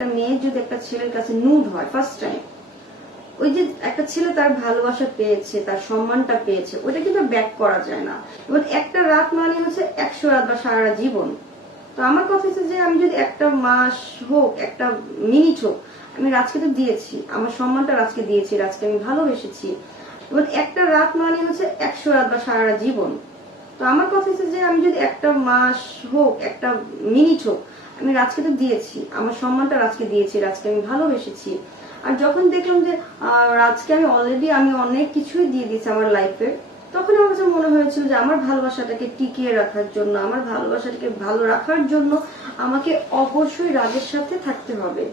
একটা মেয়ে যদি একটা ছেলের কাছে নুড হয় ফার্স্ট টাইম, ওই যে একটা ছেলে তার ভালোবাসা পেয়েছে, তার সম্মানটা পেয়েছে, ওইটা কিন্তু ব্যাক করা যায় না। এবং একটা রাত মানে হচ্ছে 100 রাত বা সারা জীবন। তো আমার কথা হচ্ছে যে আমি যদি একটা মাস হোক, একটা মিনিট হোক, আমি রাজকে তো দিয়েছি, আমার সম্মানটা রাজকে দিয়েছি, রাজকে আমি ভালোবেসেছি। এবং একটা রাত মানে হচ্ছে 100 রাত বা সারা জীবন। তো আমার কথা হচ্ছে যে আমি যদি একটা মাস হোক, একটা মিনিট হোক, আমি রাজকে তো দিয়েছি, আমার সম্মানটা রাজকে দিয়েছি, রাজকে আমি ভালোবেসেছি। আর যখন দেখলাম যে রাজকে আমি অনেক কিছুই দিয়ে দিয়েছি আমার লাইফে, তখন আমার কাছে মনে হয়েছিল যে আমার ভালোবাসাটাকে টিকিয়ে রাখার জন্য, আমার ভালোবাসাটাকে ভালো রাখার জন্য আমাকে অবশ্যই রাজের সাথে থাকতে হবে।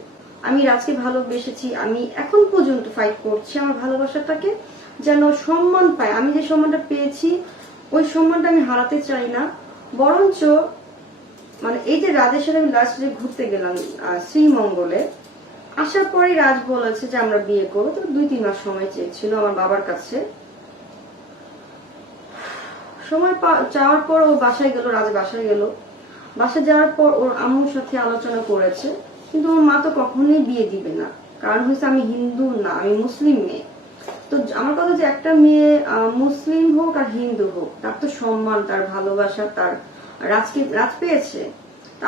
আমি রাজকে ভালোবেসেছি, আমি এখন পর্যন্ত ফাইট করছি আমার ভালোবাসাটাকে যেন সম্মান পায়। আমি যে সম্মানটা পেয়েছি ওই সম্মানটা আমি হারাতে চাই না। বরঞ্চ মানে এই যে রাজের সাথে আমি লাস্ট যে ঘুরতে গেলাম শ্রীমঙ্গলে, আসার পরে রাজ বলেছে যে আমরা বিয়ে করবো। তো 2-3 মাস সময় চেয়েছিল আমার বাবার কাছে। সময় চাওয়ার পর ও বাসায় গেল, রাজ বাসায় গেল। বাসায় যাওয়ার পর ওর আম্মুর সাথে আলোচনা করেছে, কিন্তু ওর মা তো কখনোই বিয়ে দিবে না। কারণ হচ্ছে আমি হিন্দু না, আমি মুসলিম মেয়ে। তো আমার কথা যে একটা মেয়ে মুসলিম হোক আর হিন্দু হোক, তার তো সম্মান, তার ভালোবাসা, তার রাজ পেয়েছে।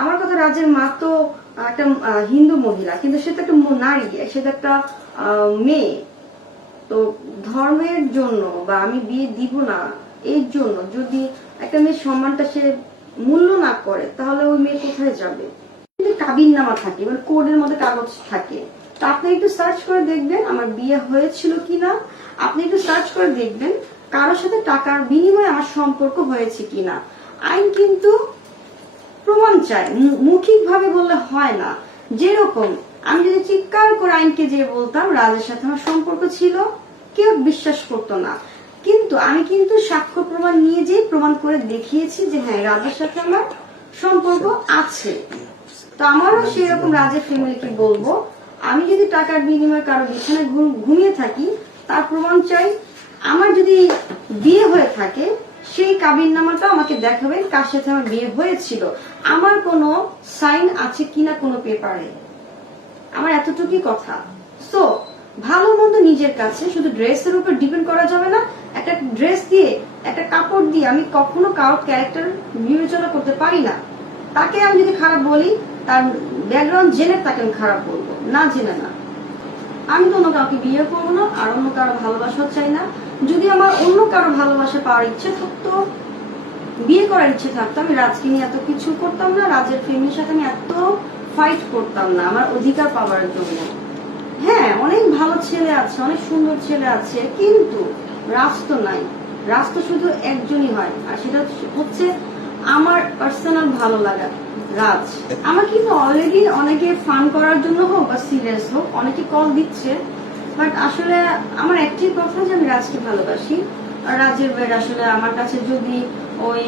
আমার কথা রাজের মা তো একটা হিন্দু মহিলা, কিন্তু সে তো একটা নারী, সে তো একটা মেয়ে। তো ধর্মের জন্য বা আমি বিয়ে দিব না এর জন্য যদি একটা মেয়ের সম্মানটা সে মূল্য না করে, তাহলে ওই মেয়ে কোথায় যাবে? কিন্তু কাবিননামা থাকে, মানে কোর্টের মধ্যে কাগজ থাকে। তা আপনি একটু সার্চ করে দেখবেন আমার বিয়ে হয়েছিল কিনা, আপনি একটু সার্চ করে দেখবেন কারোর সাথে টাকার বিনিময়ে আমার সম্পর্ক হয়েছে কিনা। আইন কিন্তু প্রমাণ চায়, মৌখিক ভাবে বললে হয় না। যেরকম আমি যদি চিৎকার করে আইনকে যে বলতাম রাজের সাথে আমার সম্পর্ক ছিল, কেউ বিশ্বাস করতো না। কিন্তু আমি কিন্তু সাক্ষ্য প্রমাণ নিয়ে যেয়ে প্রমাণ করে দেখিয়েছি যে হ্যাঁ রাজের সাথে আমার সম্পর্ক আছে। তো আমারও সেরকম রাজের ফ্যামিলিকে বলবো, আমি যদি টাকার বিনিময়ে কারো বিছানায় ঘুমিয়ে থাকি তার প্রমাণ চাই। আমার যদি বিয়ে হয়ে থাকে সেই কাবিননামাটা আমাকে দেখাবেন কার সাথে আমার বিয়ে হয়েছিল, আমার কোনো সাইন আছে কিনা কোনো পেপারে। আমার এতটুকুই কথা। সো ভালো মন্দ নিজের কাছে, শুধু ড্রেসের উপর ডিপেন্ড করা যাবে না। একটা ড্রেস দিয়ে, একটা কাপড় দিয়ে আমি কখনো কারোর ক্যারেক্টার বিবেচনা করতে পারি না। তাকে আমি যদি খারাপ বলি, তার ব্যাকগ্রাউন্ড জেনে তাকে আমি খারাপ বলবো, না জেনে না। আমি তো অন্য কাউকে বিয়ে করবো না, আর অন্য কারো ভালোবাসা চাই না। যদি আমার অন্য কারো ভালোবাসা পাওয়ার ইচ্ছে থাকতো, বিয়ে করার ইচ্ছে থাকতো, আমি রাজকে নিয়ে এত কিছু করতাম না, রাজের ফ্যামিলির সাথে আমি এত ফাইট করতাম না আমার অধিকার পাওয়ার জন্য। হ্যাঁ, অনেক ভালো ছেলে আছে, অনেক সুন্দর ছেলে আছে, কিন্তু রাজ তো নাই। রাজ তো শুধু একজনই হয়, আর সেটা হচ্ছে আমার পার্সোনাল ভালো লাগা রাজ। আমার কিন্তু অলরেডি অনেকে ফান করার জন্য হোক বা সিরিয়াস হোক অনেকে কল দিচ্ছে, বাট আসলে আমার একটাই কথা যে আমি রাজকে ভালোবাসি। আর রাজের বেড আসলে আমার কাছে যদি ওই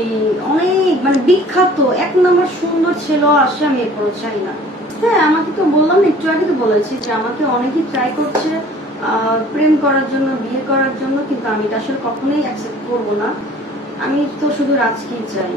অনেক মানে বিখ্যাত 1 নম্বর সুন্দর ছেলেও আসে, আমি এরপরও চাই না। হ্যাঁ, আমাকে তো বললাম, একটু আগে তো বলেছি যে আমাকে অনেকেই ট্রাই করছে প্রেম করার জন্য, বিয়ে করার জন্য, কিন্তু আমি এটা আসলে কখনোই অ্যাকসেপ্ট করবো না। আমি তো শুধু রাজকেই চাই।